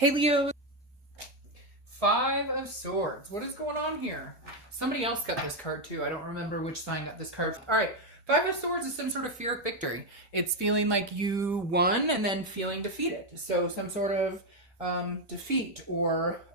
Hey Leo, Five of Swords. What is going on here? Somebody else got this card too. I don't remember which sign got this card. All right, Five of Swords is some sort of fear of victory. It's feeling like you won and then feeling defeated. So some sort of defeat or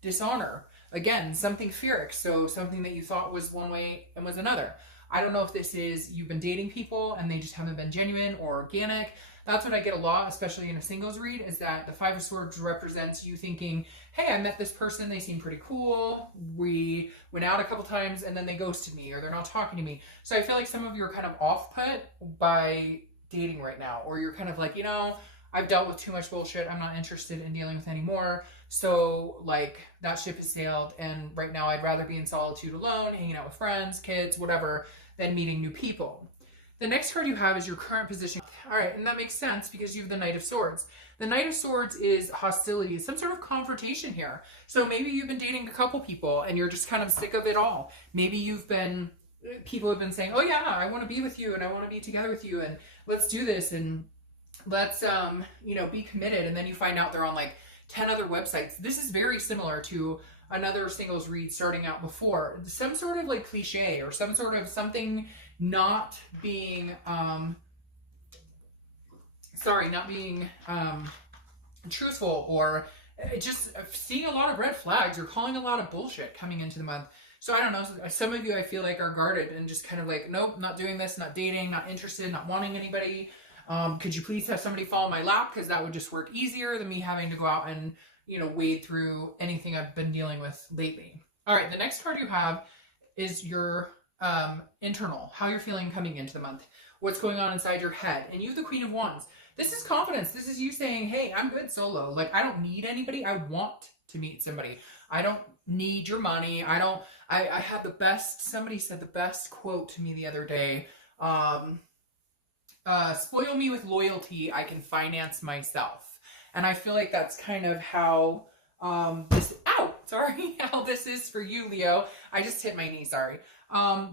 dishonor. Again, something fearic. So something that you thought was one way and was another. I don't know if this is you've been dating people and they just haven't been genuine or organic. That's what I get a lot, especially in a singles read, is that the Five of Swords represents you thinking, hey, I met this person, they seem pretty cool, we went out a couple times, and then they ghosted me, or they're not talking to me. So I feel like some of you are kind of off-put by dating right now, or you're kind of like, you know, I've dealt with too much bullshit, I'm not interested in dealing with anymore, so like that ship has sailed, and right now I'd rather be in solitude alone, hanging out with friends, kids, whatever, than meeting new people. The next card you have is your current position. All right, and that makes sense because you have the Knight of Swords. The Knight of Swords is hostility, some sort of confrontation here. So maybe you've been dating a couple people and you're just kind of sick of it all. Maybe people have been saying, oh yeah, I want to be with you and I want to be together with you and let's do this and let's, be committed. And then you find out they're on like 10 other websites. This is very similar to another singles read starting out before. Some sort of like cliche or some sort of something not being truthful, or just seeing a lot of red flags or calling a lot of bullshit coming into the month. So I don't know, some of you I feel like are guarded and just kind of like, nope, not doing this, not dating, not interested, not wanting anybody. Could you please have somebody fall in my lap, because that would just work easier than me having to go out and wade through anything I've been dealing with lately. All right, the next card you have is your internal, how you're feeling coming into the month, what's going on inside your head. And you have the Queen of Wands. This is confidence. This is you saying, hey, I'm good solo. Like, I don't need anybody. I want to meet somebody. I don't need your money. I had the best, somebody said the best quote to me the other day. Spoil me with loyalty, I can finance myself. And I feel like that's kind of how how this is for you, Leo. I just hit my knee, sorry.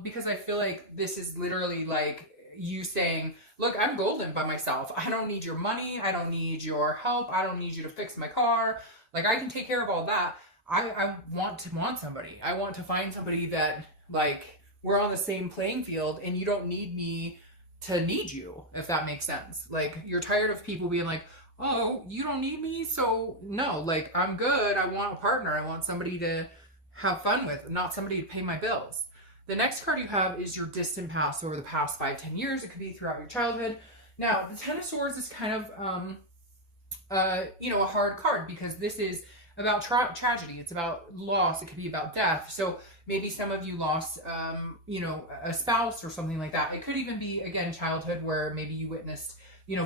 Because I feel like this is literally like you saying, look, I'm golden by myself. I don't need your money. I don't need your help. I don't need you to fix my car. Like, I can take care of all that. I want somebody. I want to find somebody that, like, we're on the same playing field and you don't need me to need you, if that makes sense. Like, you're tired of people being like, oh, you don't need me? So no, like, I'm good. I want a partner. I want somebody to have fun with, not somebody to pay my bills. The next card you have is your distant past, over the past 5-10 years. It could be throughout your childhood. Now, the Ten of Swords is kind of, a hard card, because this is about tragedy. It's about loss. It could be about death. So maybe some of you lost, a spouse or something like that. It could even be, again, childhood, where maybe you witnessed,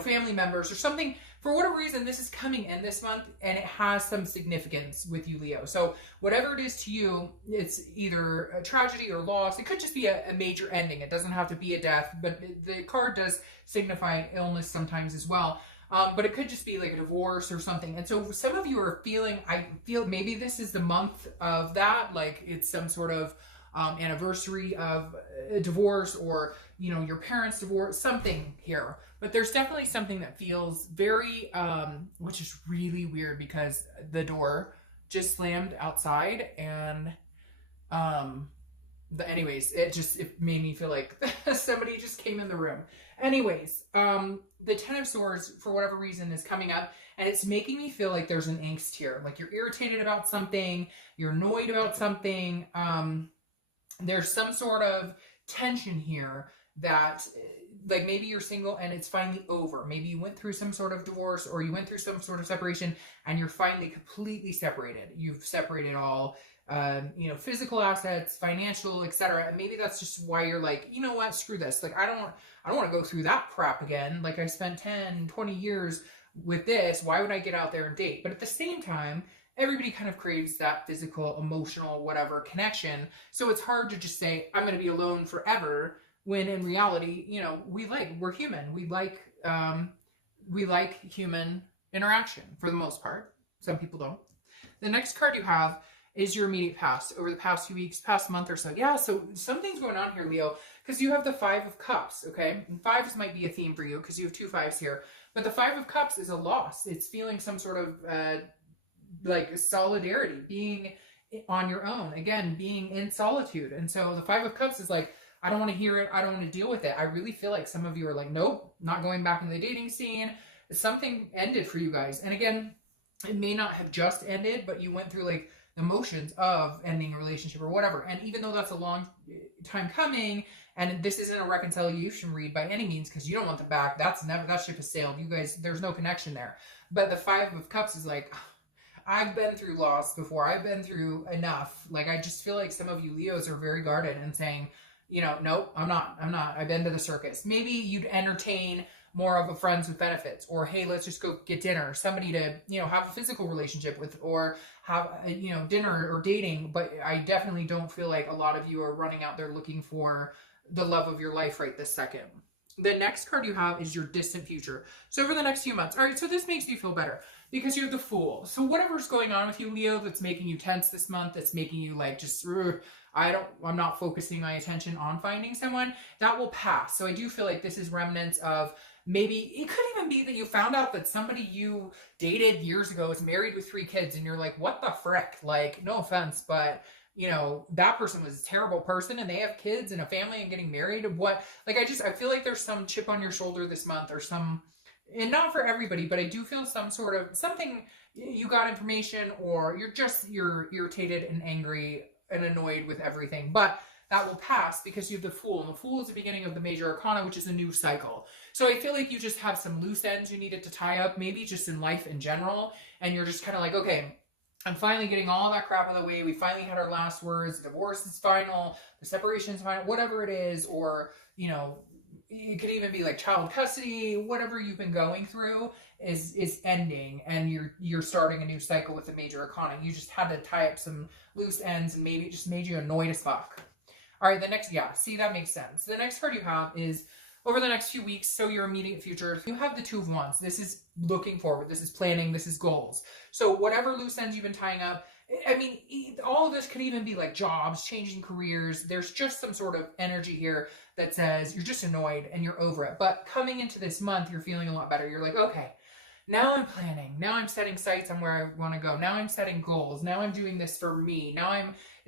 family members or something. For whatever reason, this is coming in this month and it has some significance with you, Leo. So whatever it is to you, it's either a tragedy or loss. It could just be a major ending. It doesn't have to be a death, but the card does signify illness sometimes as well. But it could just be like a divorce or something. And so some of you are feeling, I feel maybe this is the month of that, like it's some sort of anniversary of a divorce, or, your parents' divorce, something here. But there's definitely something that feels very, which is really weird, because the door just slammed outside, and anyways, it made me feel like somebody just came in the room. Anyways, the Ten of Swords, for whatever reason, is coming up, and it's making me feel like there's an angst here. Like, you're irritated about something, you're annoyed about something. There's some sort of tension here that, like, maybe you're single and it's finally over. Maybe you went through some sort of divorce, or you went through some sort of separation and you're finally completely separated. You've separated all, physical assets, financial, etc. And maybe that's just why you're like, you know what, screw this. Like, I don't want to go through that crap again. Like, I spent 10, 20 years with this. Why would I get out there and date? But at the same time, everybody kind of craves that physical, emotional, whatever connection. So it's hard to just say, I'm going to be alone forever, when in reality, we're human. We like human interaction for the most part. Some people don't. The next card you have is your immediate past, over the past few weeks, past month or so. Yeah, so something's going on here, Leo, because you have the Five of Cups, okay? And fives might be a theme for you, because you have two fives here. But the Five of Cups is a loss. It's feeling some sort of like solidarity, being on your own, again, being in solitude. And so the Five of Cups is like, I don't want to hear it. I don't want to deal with it. I really feel like some of you are like, nope, not going back in the dating scene. Something ended for you guys. And again, it may not have just ended, but you went through like the motions of ending a relationship or whatever. And even though that's a long time coming, and this isn't a reconciliation read by any means, because you don't want them back. That ship has sailed. You guys, there's no connection there. But the Five of Cups is like, I've been through loss before. I've been through enough. Like, I just feel like some of you Leos are very guarded and saying, you know, nope, I'm not. I've been to the circus. Maybe you'd entertain more of a friends with benefits, or hey, let's just go get dinner, somebody to, you know, have a physical relationship with, or have, you know, dinner or dating. But I definitely don't feel like a lot of you are running out there looking for the love of your life right this second. The next card you have is your distant future. So over the next few months. All right, so this makes me feel better because you're the Fool. So whatever's going on with you, Leo, that's making you tense this month, that's making you like just, I'm not focusing my attention on finding someone, that will pass. So I do feel like this is remnants of, maybe it could even be that you found out that somebody you dated years ago is married with 3 kids and you're like, what the frick? Like, no offense, but you know, that person was a terrible person and they have kids and a family and getting married. What, like, I feel like there's some chip on your shoulder this month, or some, and not for everybody, but I do feel some sort of something, you got information, or you're irritated and angry and annoyed with everything, but that will pass because you have the Fool, and the Fool is the beginning of the major arcana, which is a new cycle. So I feel like you just have some loose ends you needed to tie up, maybe just in life in general, and you're just kind of like, okay, I'm finally getting all that crap out of the way. We finally had our last words. The divorce is final. The separation is final. Whatever it is, or, you know, it could even be like child custody. Whatever you've been going through is ending, and you're starting a new cycle with the major arcana. You just had to tie up some loose ends, and maybe it just made you annoyed as fuck. All right, the next, yeah, see, that makes sense. The next card you have is over the next few weeks, so your immediate future. You have the Two of Wands. This is looking forward. This is planning. This is goals. So whatever loose ends you've been tying up, I mean, all of this could even be like jobs, changing careers. There's just some sort of energy here that says you're just annoyed and you're over it. But coming into this month, you're feeling a lot better. You're like, okay, now I'm planning. Now I'm setting sights on where I want to go. Now I'm setting goals. Now I'm doing this for me.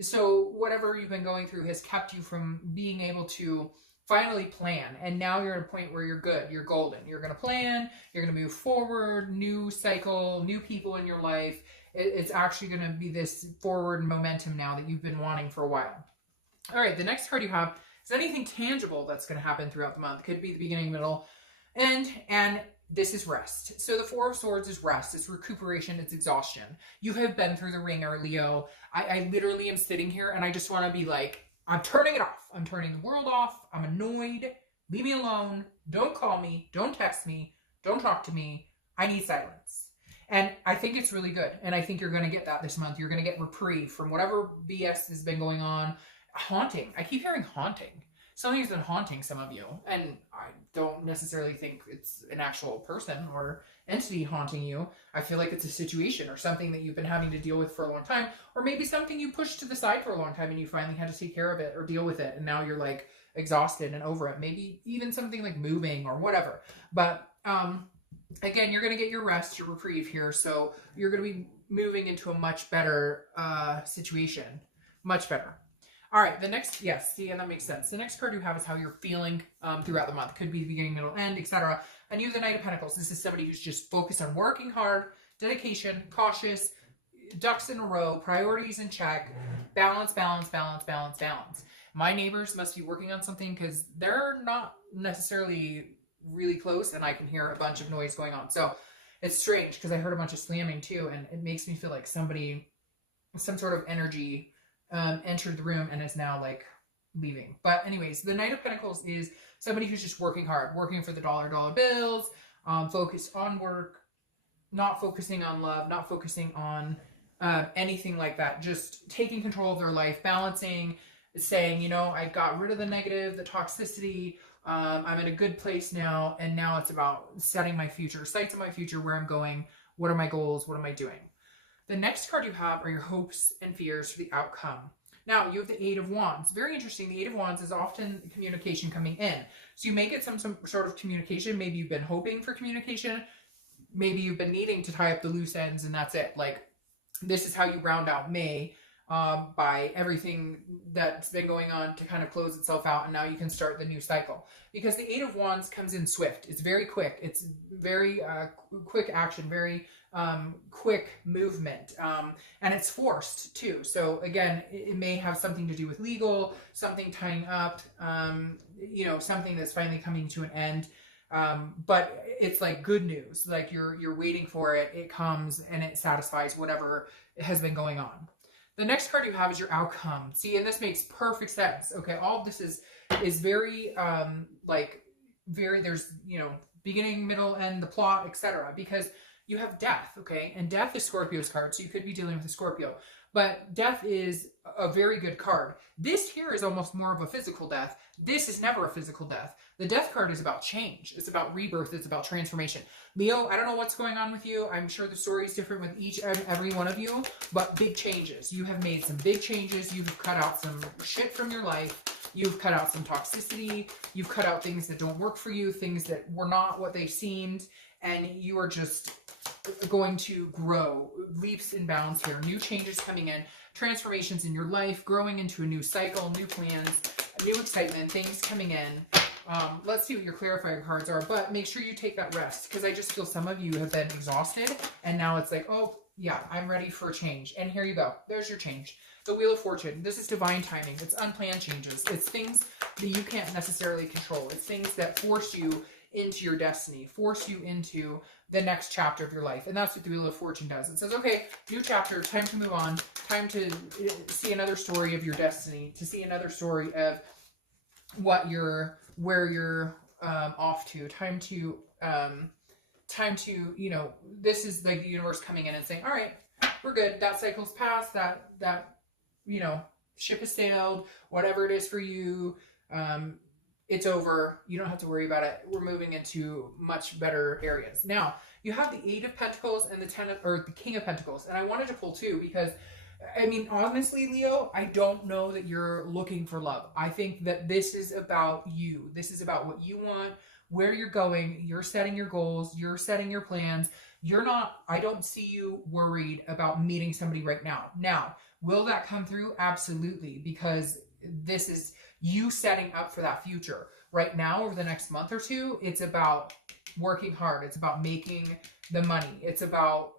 So whatever you've been going through has kept you from being able to finally plan. And now you're at a point where you're good. You're golden. You're going to plan. You're going to move forward. New cycle, new people in your life. It's actually going to be this forward momentum now that you've been wanting for a while. All right, the next card you have is anything tangible that's going to happen throughout the month. Could be the beginning, middle, end, and this is rest. So the Four of Swords is rest. It's recuperation. It's exhaustion. You have been through the ringer, Leo. I literally am sitting here and I just want to be like, I'm turning it off. I'm turning the world off. I'm annoyed. Leave me alone. Don't call me. Don't text me. Don't talk to me. I need silence. And I think it's really good. And I think you're going to get that this month. You're going to get reprieve from whatever BS has been going on. Haunting. I keep hearing haunting. Something's been haunting some of you. And I don't necessarily think it's an actual person or entity haunting you. I feel like it's a situation or something that you've been having to deal with for a long time. Or maybe something you pushed to the side for a long time and you finally had to take care of it or deal with it. And now you're like exhausted and over it. Maybe even something like moving or whatever. But again, you're going to get your rest, your reprieve here. So you're going to be moving into a much better situation. Much better. All right, the next, yes, see, and that makes sense. The next card you have is how you're feeling throughout the month. Could be the beginning, middle, end, etc. And you have the Knight of Pentacles. This is somebody who's just focused on working hard, dedication, cautious, ducks in a row, priorities in check, balance, balance, balance, balance, balance. My neighbors must be working on something because they're not necessarily really close and I can hear a bunch of noise going on. So it's strange because I heard a bunch of slamming too, and it makes me feel like somebody, some sort of energy entered the room and is now like leaving. But anyways, the Knight of Pentacles is somebody who's just working hard, working for the dollar bills, focused on work, not focusing on love, not focusing on anything like that, just taking control of their life, balancing, saying, you know, I got rid of the negative, the toxicity, I'm in a good place now, and now it's about setting my future, sights on my future, where I'm going, what are my goals, what am I doing? The next card you have are your hopes and fears for the outcome. Now, you have the Eight of Wands. Very interesting. The Eight of Wands is often communication coming in. So you may get some sort of communication. Maybe you've been hoping for communication. Maybe you've been needing to tie up the loose ends, and that's it. Like, this is how you round out May, by everything that's been going on to kind of close itself out, and now you can start the new cycle. Because the Eight of Wands comes in swift. It's very quick. It's very quick action, very quick movement, and it's forced too. So again, it may have something to do with legal, something tying up, you know, something that's finally coming to an end. But it's like good news. Like you're waiting for it. It comes and it satisfies whatever has been going on. The next card you have is your outcome. See, and this makes perfect sense. Okay, all of this is very like very, there's, you know, beginning, middle, end, the plot, etc. Because you have death, okay? And death is Scorpio's card, so you could be dealing with a Scorpio. But death is a very good card. This here is almost more of a physical death. This is never a physical death. The death card is about change. It's about rebirth. It's about transformation. Leo, I don't know what's going on with you. I'm sure the story is different with each and every one of you, but big changes. You have made some big changes. You've cut out some shit from your life. You've cut out some toxicity. You've cut out things that don't work for you, things that were not what they seemed, and you are just going to grow leaps and bounds here. New changes coming in, transformations in your life, growing into a new cycle, new plans, new excitement, things coming in. Let's see what your clarifying cards are, but make sure you take that rest, because I just feel some of you have been exhausted, and now it's like, oh, yeah, I'm ready for a change. And here you go. There's your change. The Wheel of Fortune. This is divine timing. It's unplanned changes. It's things that you can't necessarily control. It's things that force you into your destiny, force you into the next chapter of your life. And that's what the Wheel of Fortune does. It says, okay, new chapter, time to move on, time to see another story of your destiny, to see another story of what you're, where you're off to, time to, you know, this is like the universe coming in and saying, all right, we're good. That cycle's passed, that, you know, ship has sailed, whatever it is for you, it's over. You don't have to worry about it. We're moving into much better areas. Now, you have the Eight of Pentacles and the King of Pentacles. And I wanted to pull two because, I mean, honestly, Leo, I don't know that you're looking for love. I think that this is about you. This is about what you want, where you're going. You're setting your goals. You're setting your plans. You're not, I don't see you worried about meeting somebody right now. Now, will that come through? Absolutely, because this is you setting up for that future. Right now, over the next month or two, it's about working hard. It's about making the money. It's about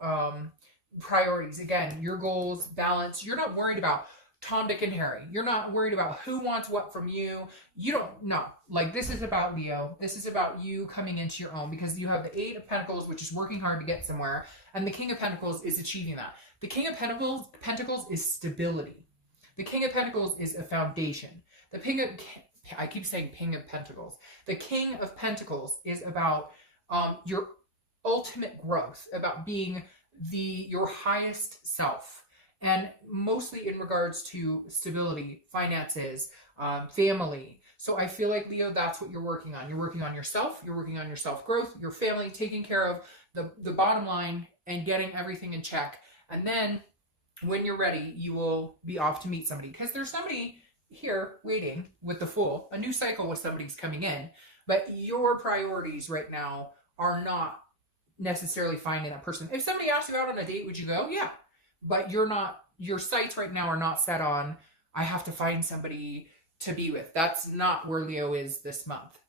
priorities. Again, your goals, balance. You're not worried about Tom, Dick, and Harry. You're not worried about who wants what from you. You don't know. Like, this is about Leo. This is about you coming into your own, because you have the Eight of Pentacles, which is working hard to get somewhere, and the King of Pentacles is achieving that. The King of Pentacles is stability. The King of Pentacles is a foundation. I keep saying King of Pentacles. The King of Pentacles is about your ultimate growth, about being your highest self, and mostly in regards to stability, finances, family. So I feel like, Leo, that's what you're working on. You're working on yourself. You're working on your self-growth, your family, taking care of the bottom line and getting everything in check. And then when you're ready, you will be off to meet somebody, because there's somebody here waiting with the Fool. A new cycle with somebody's coming in, but your priorities right now are not necessarily finding that person. If somebody asked you out on a date, would you go? Yeah. But your sights right now are not set on, I have to find somebody to be with. That's not where Leo is this month.